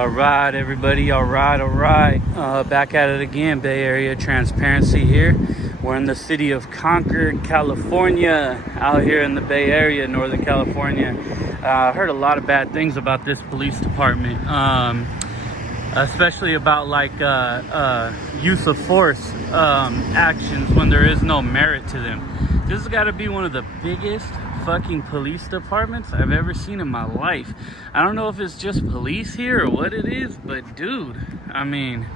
All right, everybody. All right. Back at it again. Bay Area Transparency here. We're in the city of Concord, California, out here in the Bay Area, Northern California. I heard a lot of bad things about this police department, especially about like use of force actions when there is no merit to them. This has got to be one of the biggest fucking police departments I've ever seen in my life. I don't know if it's just police here or what it is, but dude, I mean,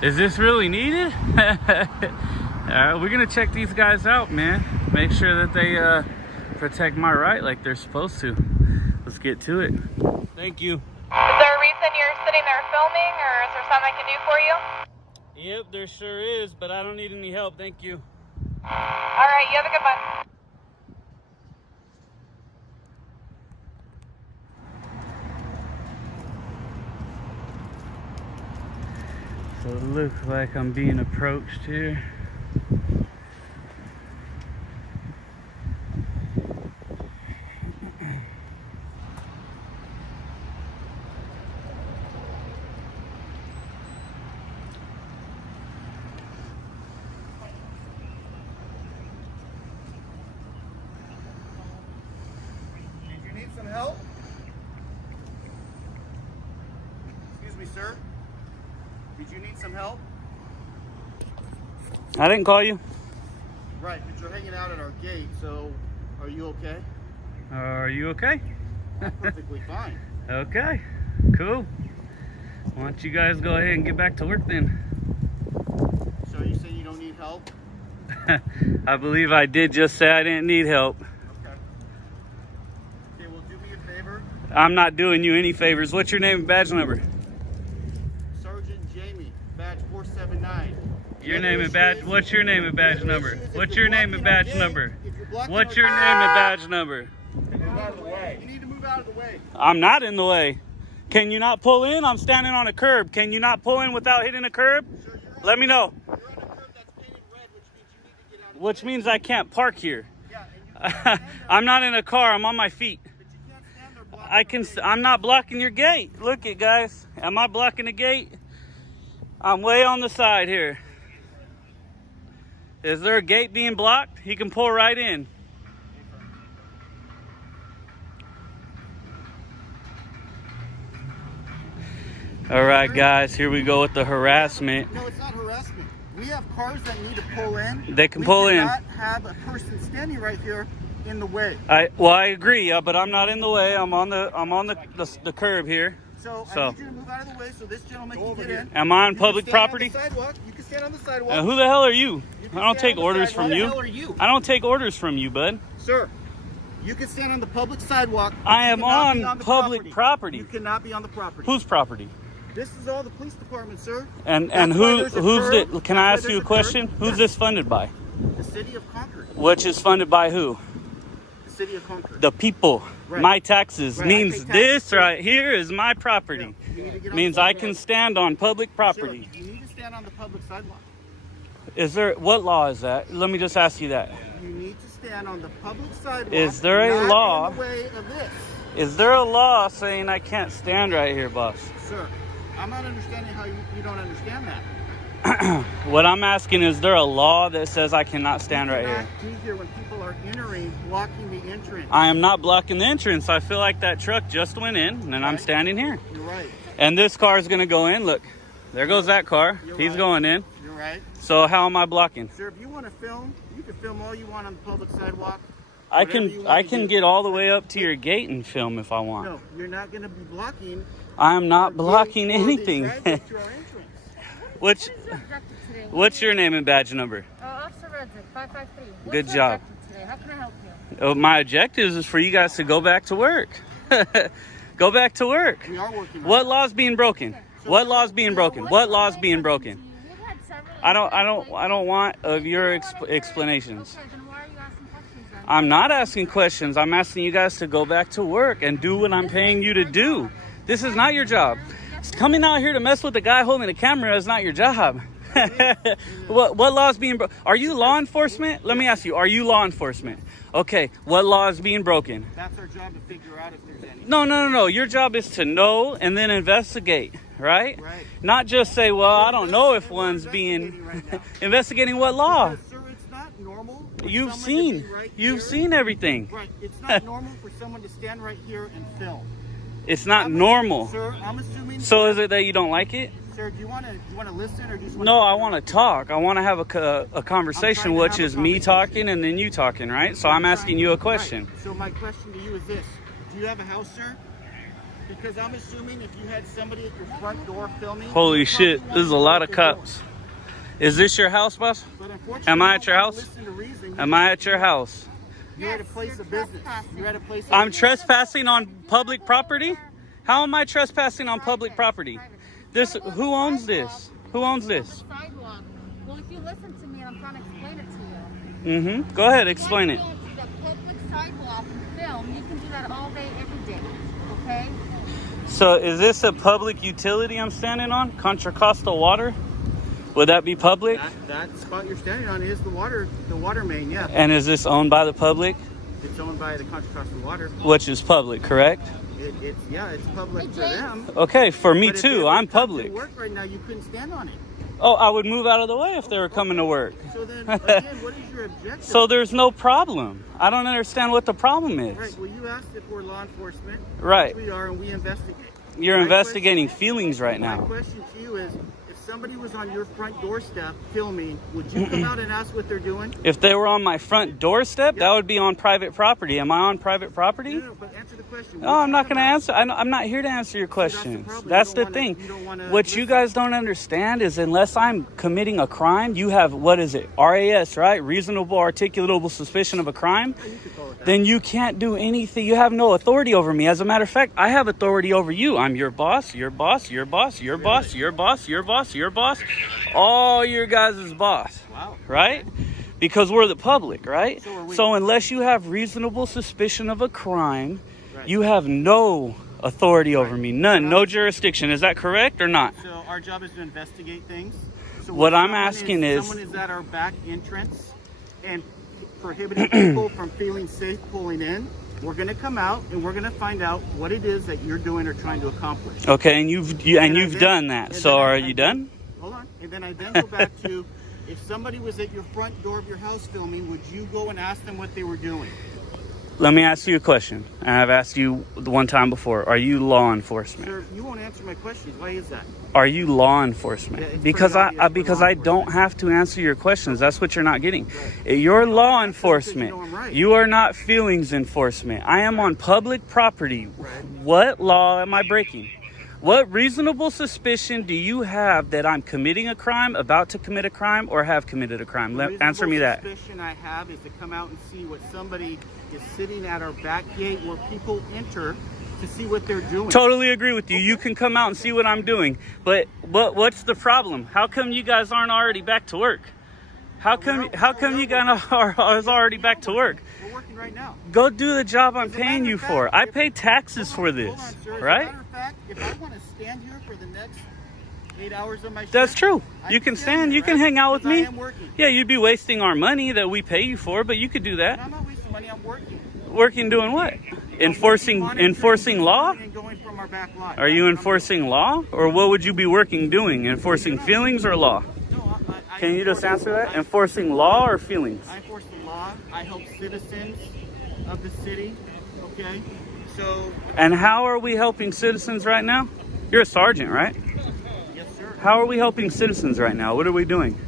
is this really needed? We're gonna check these guys out, man. Make sure that they protect my right like they're supposed to. Let's get to it. Thank you. Is there a reason you're sitting there filming, or is there something I can do for you? Yep, there sure is, but I don't need any help. Thank you. All right, you have a good one. So it looks like I'm being approached here. Did you need some help? Excuse me, sir. Did you need some help? I didn't call you. Right, but you're hanging out at our gate, so are you okay? Are you okay? I'm perfectly fine. Okay, cool. Why don't you guys go ahead and get back to work then? So you say you don't need help? I believe I did just say I didn't need help. Okay. Okay, well, do me a favor. I'm not doing you any favors. What's your name and badge number? Sergeant Jamie, badge 479. Your name and badge. What's your name and badge number? What's your name and badge number? What's your name and badge number? Move out of the way. You need to move out of the way. I'm not in the way. Can you not pull in? I'm standing on a curb. Can you not pull in without hitting a curb? Sir, Let me know. you're on a curb that's painted red, which means you need to get out of the way. Which means I can't park here. Yeah, and you can't stand there. I'm not in a car. I'm on my feet. But you can't stand there blocking I can. the gate. I'm not blocking your gate. Look it, guys. Am I blocking the gate? I'm way on the side here. Is there a gate being blocked? He can pull right in. All right, guys, here we go with the harassment. No, it's not harassment. We have cars that need to pull in. They can pull in. We cannot have a person standing right here in the way. I agree, but I'm not in the way. I'm on the curb here. So I need you to move out of the way so this gentleman can get in. Am I on You public can stand property? On the sidewalk. You can stand on the sidewalk. Who the hell are you? can I don't stand take on the orders sidewalk. from Who you. the hell are you? I don't take orders from you, bud. Sir, you can stand on the public sidewalk. I You am cannot be on the public property. You cannot be on the property. Whose property? This is all the police department, sir. And That's why who's there's a it? Can I That's ask why you a there's question? curb. Who's Yes. this funded by? The city of Concord. Which is funded by who? The city of Concord. The people. Right. My taxes Right, I means pay taxes, this too. right here is my property. Yeah, you need to get on Means the I sidewalk. can stand on public property. Sir, you need to stand on the public sidewalk. Is there, what law is that? Let me just ask you that. You need to stand on the public sidewalk. Is there a not law? in the way of this. Is there a law saying I can't stand right here, boss? Sir, I'm not understanding how you don't understand that. What I'm asking, is there a law that says I cannot stand right You here? cannot be here when people are entering, blocking the entrance. I am not blocking the entrance. I feel like that truck just went in and I'm Right. standing here. You're right. And this car is going to go in. Look, there goes that car. You're He's right. going in. You're right. So how am I blocking? Sir, if you want to film, you can film all you want on the public sidewalk. I Whatever you can wanna I can do. get all the way up to your gate and film if I want. No, you're not going to be blocking. I am not the blocking gate or the anything. driveway to our entrance. Which, what's your name and badge number? Officer Reddick, 553. What's Good your job. objective today? How can I help you? Oh, my objective is for you guys to go back to work. Go back to work. We are working on What it. law's being broken? What law's being broken? What law's being broken? We've had several I don't want of your explanations. Okay, then why are you asking questions then? I'm not asking questions. I'm asking you guys to go back to work and do what I'm paying you to do. This is not your job. Coming out here to mess with the guy holding the camera is not your job. What law is being broken? Are you law enforcement? Let me ask you, are you law enforcement? Okay, what law is being broken? That's our job to figure out if there's any. No. Your job is to know and then investigate, right? Right. Not just say, well, I don't know if one's being... Right now. Investigating what law? Because, sir, it's not normal. For You've someone seen. to be right You've here. seen everything. Right. It's not normal for someone to stand right here and film. It's not normal. Sir, I'm assuming. So is it that you don't like it? Sir, do you want to listen or do you just want No, I want to talk. I want to have a conversation, I'm trying to which have a is me conversation. talking and then you talking, right? So I'm asking you a question. Right. So my question to you is this: do you have a house, sir? Because I'm assuming if you had somebody at your front door filming. Holy you shit, probably this is a won't know lot what of they're cops. doing. Is this your house, boss? But unfortunately, Am I you at your don't house? listen to reason. You Am I just- at your house? You're at a Yes, place you're of business. trespassing. You're at a place. Of I'm business. trespassing on public property? How am I trespassing on public property? This, who owns this? Who owns this? Sidewalk. Well, if you listen to me, I'm trying to explain it to you. Mm-hmm. Go ahead, explain it. You can't go to the public sidewalk and film. You can do that all day, every day. Okay? So is this a public utility I'm standing on? Contra Costa Water? Would that be public? That spot you're standing on is the water main. Yeah, And is this owned by the public? it's owned by the Contra Costa Water. Which is public, correct? It's public for them. Okay, for me But if they too. were I'm coming to public. work right now, you couldn't stand on it. Oh, I would move out of the way if they were coming to work. So then, again, what is your objective? So there's no problem. I don't understand what the problem is. Right. Well, you asked if we're law enforcement. Right. We are, and we investigate. You're My investigating feelings right My now. question to you is, if somebody was on your front doorstep filming, would you come out and ask what they're doing? If they were on my front doorstep, that would be on private property. Am I on private property? No, but answer the question. No, I'm not going to answer. I'm not here to answer your questions. problem. That's You the don't thing. wanna- you don't wanna What you listen. guys don't understand is unless I'm committing a crime, you have, what is it? RAS, right? Reasonable articulable suspicion of a crime. You could call it that. Then you can't do anything. You have no authority over me. As a matter of fact, I have authority over you. I'm your boss, your boss, your boss, your boss, your boss, your boss, your boss. All your guys' boss. Wow. Right? Because we're the public, right? So are we. So unless you have reasonable suspicion of a crime, Right. you have no authority over me. None. No jurisdiction. Is that correct or not? So our job is to investigate things. So What when I'm someone asking is- someone is at our back entrance and prohibiting people from feeling safe pulling in. We're going to come out and we're going to find out what it is that you're doing or trying to accomplish. Okay, and you've done that. and So then are I you done? Hold on. And then I then go back to, if somebody was at your front door of your house filming, would you go and ask them what they were doing? Let me ask you a question. And I've asked you the one time before. Are you law enforcement? Sir, you won't answer my questions. Why is that? Are you law enforcement? Yeah, it's because pretty obvious because we're law I don't have to answer your questions. That's what you're not getting. You're law enforcement. know I'm right. You are not feelings enforcement. I am on public property. What law am I breaking? What reasonable suspicion do you have that I'm committing a crime, about to commit a crime, or have committed a crime? Answer me that. The suspicion I have is to come out and see what somebody is sitting at our back gate where people enter to see what they're doing. Totally agree with you. You can come out and see what I'm doing. But what's the problem? How come you guys aren't already back to work? How come you guys are already back to work? We're working right now. Go do the job I'm As a paying matter you of for. fact, I if- pay taxes for this, Hold on, sir. As a right? matter of fact, if I want to stand here for the next 8 hours of my shift, That's true. I You can stand. here, You can right? hang out with Because me. I am working. Yeah, you'd be wasting our money that we pay you for, but you could do And that. I'm not wasting money. I'm working. Working doing what? Enforcing law? And going from our back lot. Are you enforcing law? Or what would you be doing? Enforcing feelings or law? No, I Can you just enforce- answer that? I- Enforcing law or feelings? I enforce the law. I help citizens of the city. Okay, so And how are we helping citizens right now? You're a sergeant, right? yes, sir. How are we helping citizens right now? What are we doing?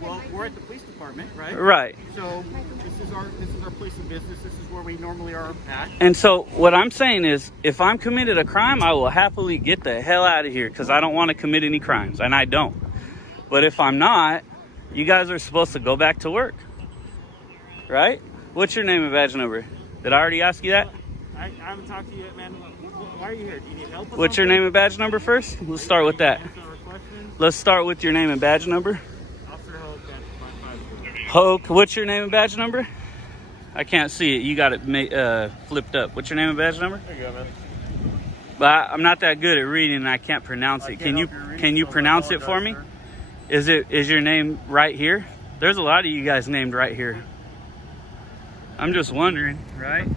Well, we're at the police department, right? Right. So this is our place of business. This is where we normally are at. And so what I'm saying is, if I'm committed a crime, I will happily get the hell out of here because I don't want to commit any crimes, and I don't. But if I'm not, you guys are supposed to go back to work, right? What's your name and badge number? Did I already ask you that? I haven't talked to you yet, man. Why are you here? Do you need help with What's your name and badge number first? Let's start with that. Answer our questions. Let's start with your name and badge number. Officer Hope, that's 554. Hoke, what's your name and badge number? I can't see it. You got it flipped up. What's your name and badge number? There you go, man. But I'm not that good at reading and I can't pronounce it. Can you pronounce it for me? Is your name right here? There's a lot of you guys named right here. I'm just wondering, right?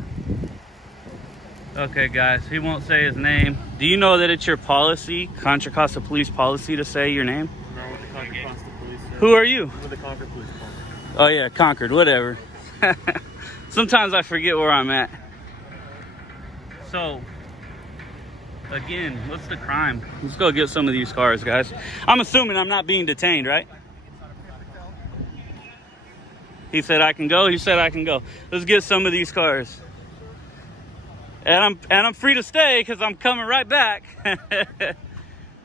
Okay, guys, he won't say his name. Do you know that it's your policy, Contra Costa Police policy, to say your name? No, with the Contra Costa Police. Who are you? With the Concord Police Policy. Oh yeah, Concord, whatever. Sometimes I forget where I'm at. So, again, what's the crime? Let's go get some of these cars, guys. I'm assuming I'm not being detained, right? He said I can go. He said I can go. Let's get some of these cars. And I'm free to stay because I'm coming right back.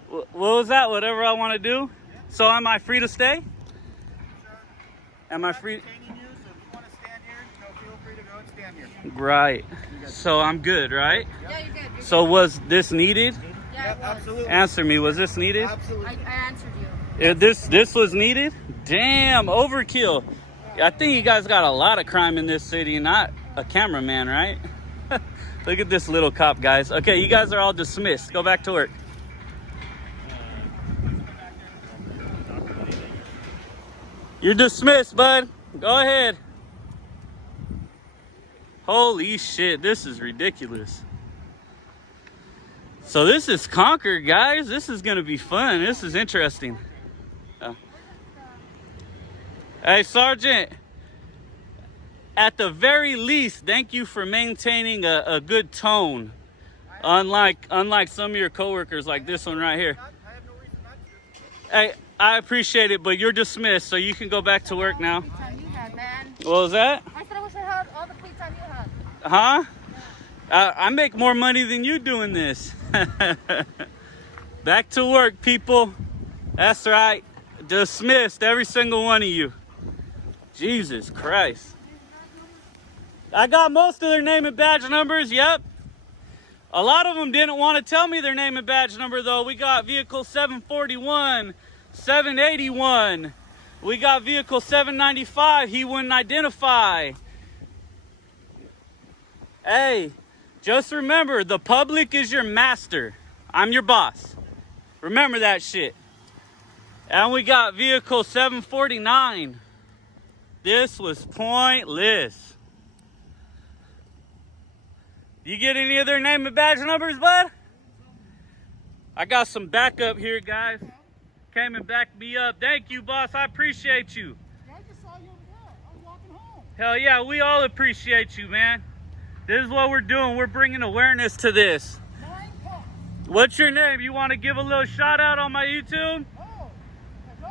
What was that? Whatever I want to do. So am I free to stay? Am I free? Right. So I'm good, right? Yeah, you're good. You're So was this needed? good. Yeah, it was. Absolutely. Answer me. Was this needed? Absolutely. I answered you. This was needed? Damn, overkill. I think you guys got a lot of crime in this city, not a cameraman, right? Look at this little cop, guys. Okay, you guys are all dismissed. Go back to work. You're dismissed, bud. Go ahead. Holy shit, this is ridiculous. So this is Concord, guys. This is gonna be fun. This is interesting. Hey, Sergeant. At the very least, thank you for maintaining a good tone. Unlike some of your coworkers, like this one right here. Hey, I appreciate it, but you're dismissed, so you can go back to work now. Free time you had, man. What was that? I said I wish I had all the free time you had. Huh? I make more money than you doing this. Back to work, people. That's right. Dismissed, every single one of you. Jesus Christ. I got most of their name and badge numbers, yep. A lot of them didn't want to tell me their name and badge number, though. We got vehicle 741, 781. We got vehicle 795. He wouldn't identify. Hey, just remember, the public is your master. I'm your boss. Remember that shit. And we got vehicle 749. This was pointless. You get any of their name and badge numbers, bud? I got some backup here, guys. Came and backed me up. Thank you, boss. I appreciate you. I just saw you over there. I was walking home. Hell yeah, we all appreciate you, man. This is what we're doing. We're bringing awareness to this. 9 cops. What's your name? You want to give a little shout out on my YouTube? Oh, I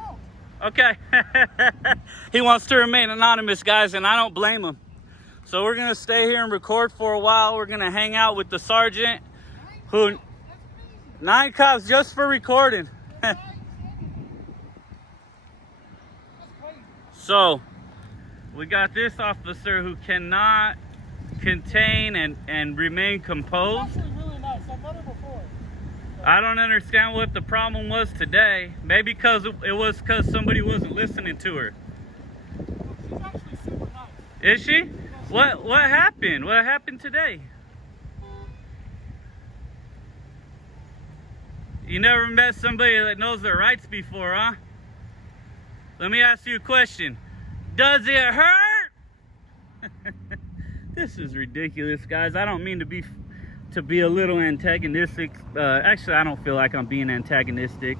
don't. Okay. He wants to remain anonymous, guys, and I don't blame him. So we're going to stay here and record for a while. We're going to hang out with the sergeant. 9 Who? cops. That's crazy. 9 cops just for recording. That's crazy. So we got this officer who cannot contain and remain composed. Actually really nice. I've met her before. I don't understand what the problem was today. Maybe because it was because somebody wasn't listening to her. She's actually super nice. Is she? What happened? What happened today? You never met somebody that knows their rights before, huh? Let me ask you a question. Does it hurt? This is ridiculous, guys. I don't mean to be a little antagonistic. Actually, I don't feel like I'm being antagonistic.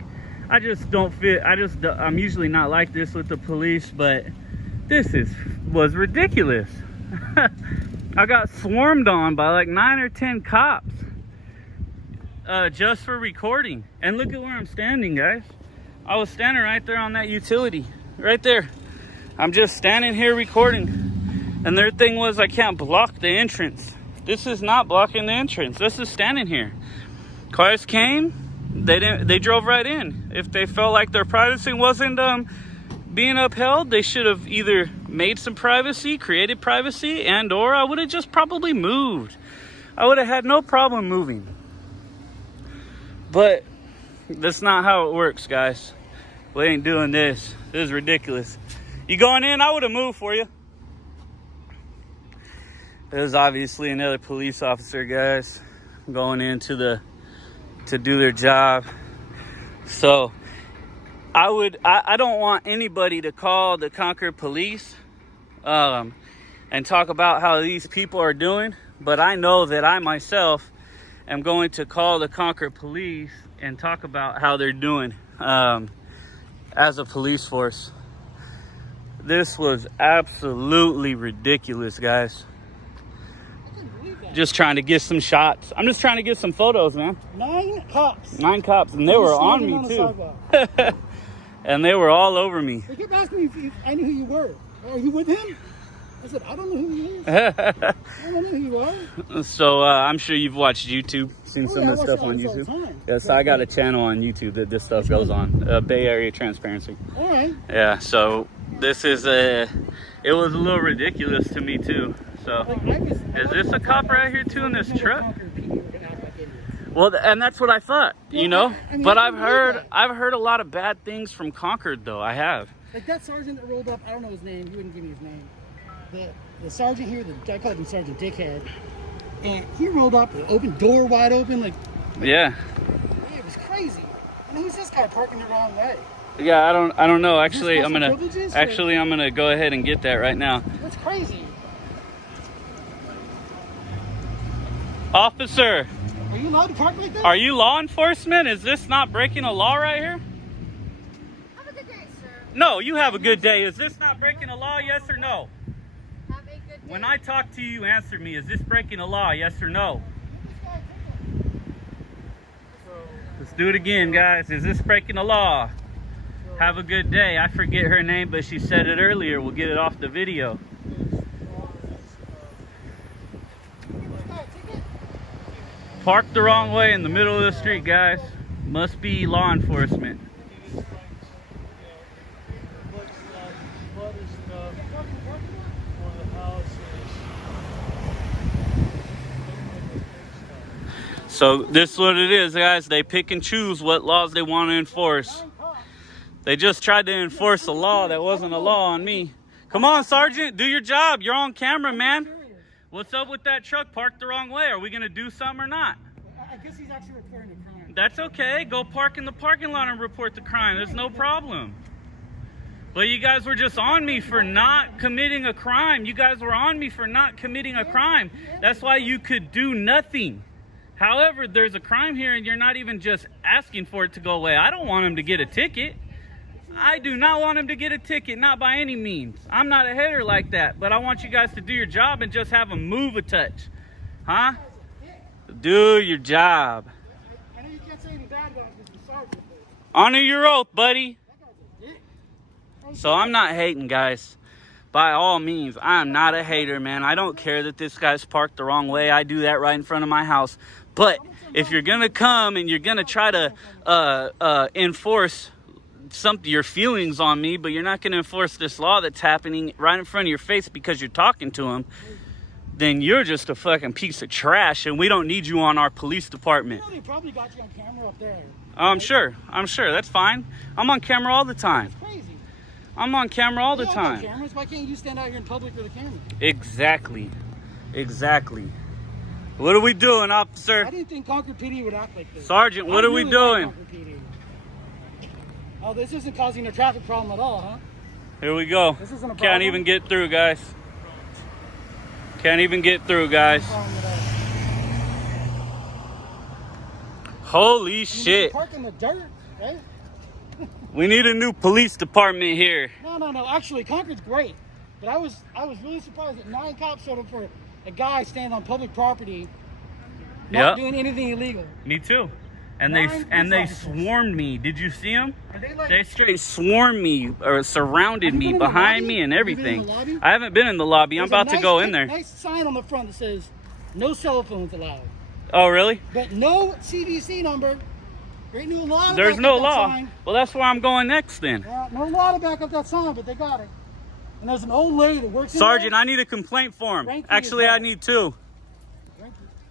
I just don't feel. I'm usually not like this with the police, but this was ridiculous. I got swarmed on by like 9 or 10 cops just for recording. And look at where I'm standing, guys. I was standing right there on that utility, right there. I'm just standing here recording, and their thing was I can't block the entrance. This is not blocking the entrance. This is standing here. Cars came, they drove right in. If they felt like their privacy wasn't being upheld, they should have either made some privacy, created privacy, and or I would have just probably moved. I would have had no problem moving. But that's not how it works, guys. We ain't doing this. This is ridiculous. You going in? I would have moved for you. There's obviously another police officer, guys, going in to do their job. So I don't want anybody to call the Concord police and talk about how these people are doing, but I know that I myself am going to call the Concord police and talk about how they're doing as a police force. This was absolutely ridiculous, guys. Just trying to get some shots. I'm just trying to get some photos, man. 9 cops. 9 cops, and they were on me too. And they were all over me. They kept asking me if I knew who you were. Are you with him? I said, I don't know who he is. I don't know who you are. So I'm sure you've watched YouTube, seen some of I the stuff watch on it all the YouTube. time. Yes, I got a channel on YouTube that this stuff goes on. Bay Area Transparency. All right. Yeah, so this is it was a little ridiculous to me too. So is this a cop right here too in this truck? Well, and that's what I thought, you know. I mean, but I I've can believe that. heard a lot of bad things from Concord, though. I have. Like that sergeant that rolled up, I don't know his name. He wouldn't give me his name. The sergeant here, I called him Sergeant Dickhead, and he rolled up, the open door wide open, like Yeah. it was crazy. And who's this guy parking the wrong way? Yeah, I don't know. Actually, I'm special gonna privileges, or- I'm gonna go ahead and get that right now. That's crazy. Officer, Are you allowed to park like that? are you law enforcement? Is this not breaking a law right here? Have a good day, sir. No, you have a good day. Is this not breaking a law? Yes or no? Have a good day. When I talk to you, answer me. Is this breaking a law? Yes or no? Let's do it again, guys. Is this breaking a law? Have a good day. I forget her name, but she said it earlier. We'll get it off the video. Parked the wrong way in the middle of the street, guys. Must be law enforcement. So this is what it is, guys. They pick and choose what laws they want to enforce. They just tried to enforce a law that wasn't a law on me. Come on, Sergeant, do your job. You're on camera, man. What's up with that truck parked the wrong way? Are we going to do something or not? I guess he's actually reporting a crime. That's okay. Go park in the parking lot and report the crime. There's no problem. But you guys were just on me for not committing a crime. You guys were on me for not committing a crime. That's why you could do nothing. However, there's a crime here and you're not even just asking for it to go away. I don't want him to get a ticket. I do not want him to get a ticket, not by any means. I'm not a hater like that, but I want you guys to do your job and just have him move a touch. Huh? Do your job. I know you can't say anything bad about this sergeant. Honor your oath, buddy. So I'm not hating, guys. By all means, I am not a hater, man. I don't care that this guy's parked the wrong way. I do that right in front of my house. But if you're going to come and you're going to try to enforce your feelings on me, but you're not going to enforce this law that's happening right in front of your face because you're talking to him, then you're just a fucking piece of trash, and we don't need you on our police department. You know, they probably got you on camera up there. I'm sure. That's fine. I'm on camera all the time. That's crazy. I'm on camera all the They all got time. cameras. Why can't you stand out here in public with a camera? Exactly. What are we doing, officer? I didn't think Concord PD would act like this. Sergeant, what are we doing? Concord PD. Oh, this isn't causing a traffic problem at all, huh? Here we go. This isn't a Can't problem? even get through, guys. Can't even get through, guys. Problem at all. Holy I mean, you shit. can park in the dirt, right? We need a new police department here. No. Actually, Concord's great. But I was really surprised that 9 cops showed up for a guy standing on public property, not doing anything illegal. Me too. And 9 they police officers. swarmed me. Did you see them? Are they like? They straight swarmed me or surrounded Have you me been in the behind lobby? me and Have you been in everything. the lobby? I haven't been in the lobby. I'm There's a about to go in there. Nice sign on the front that says no cell phones allowed, Oh, really? but no CVC number. There ain't no law. to There's back no up that law. sign. Well, that's where I'm going next then. No law to back up that sign, but they got it. And there's an old lady that works in Sergeant, there. I need a complaint form. Frankly, Actually, as I well. need 2.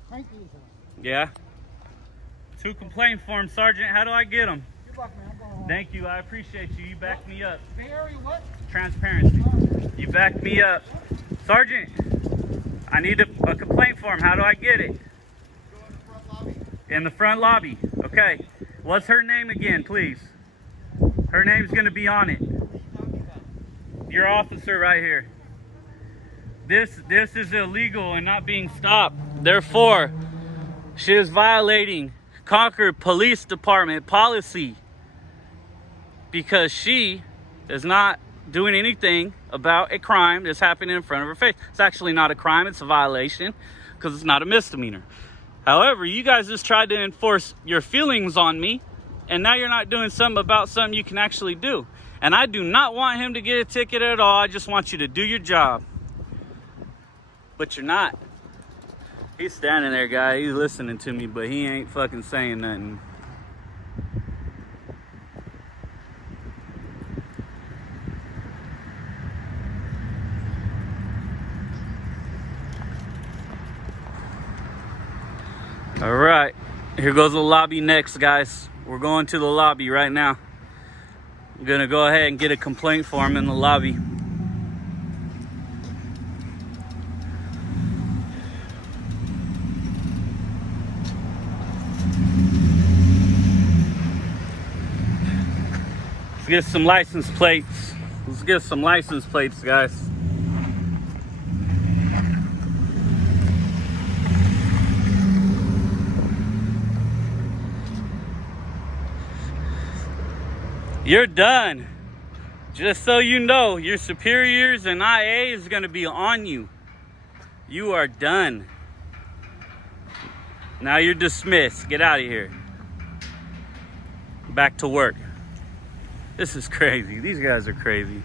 Frankly, as well. Yeah. 2 complaint forms, Sergeant. How do I get them? Good luck, man. I'm going home. Thank you. I appreciate you. You backed me up. Bay Area what? Transparency. You backed me up. Sergeant, I need a complaint form. How do I get it? Go in the front lobby. In the front lobby. Okay. What's her name again, please? Her name's gonna be on it. Your officer right here. This is illegal and not being stopped. Therefore, she is violating Concord Police Department policy because she is not doing anything about a crime that's happening in front of her face. It's actually not a crime, it's a violation because it's not a misdemeanor. However, you guys just tried to enforce your feelings on me, and now you're not doing something about something you can actually do. And I do not want him to get a ticket at all. I just want you to do your job. But you're not. He's standing there, guy. He's listening to me, but he ain't fucking saying nothing. All right, here goes the lobby next, guys. We're going to the lobby right now. I'm gonna go ahead and get a complaint form in the lobby. Let's get some license plates. Let's get some license plates, guys. You're done. Just so you know, your superiors and IA is going to be on you. You are done. Now you're dismissed. Get out of here. Back to work. This is crazy. These guys are crazy.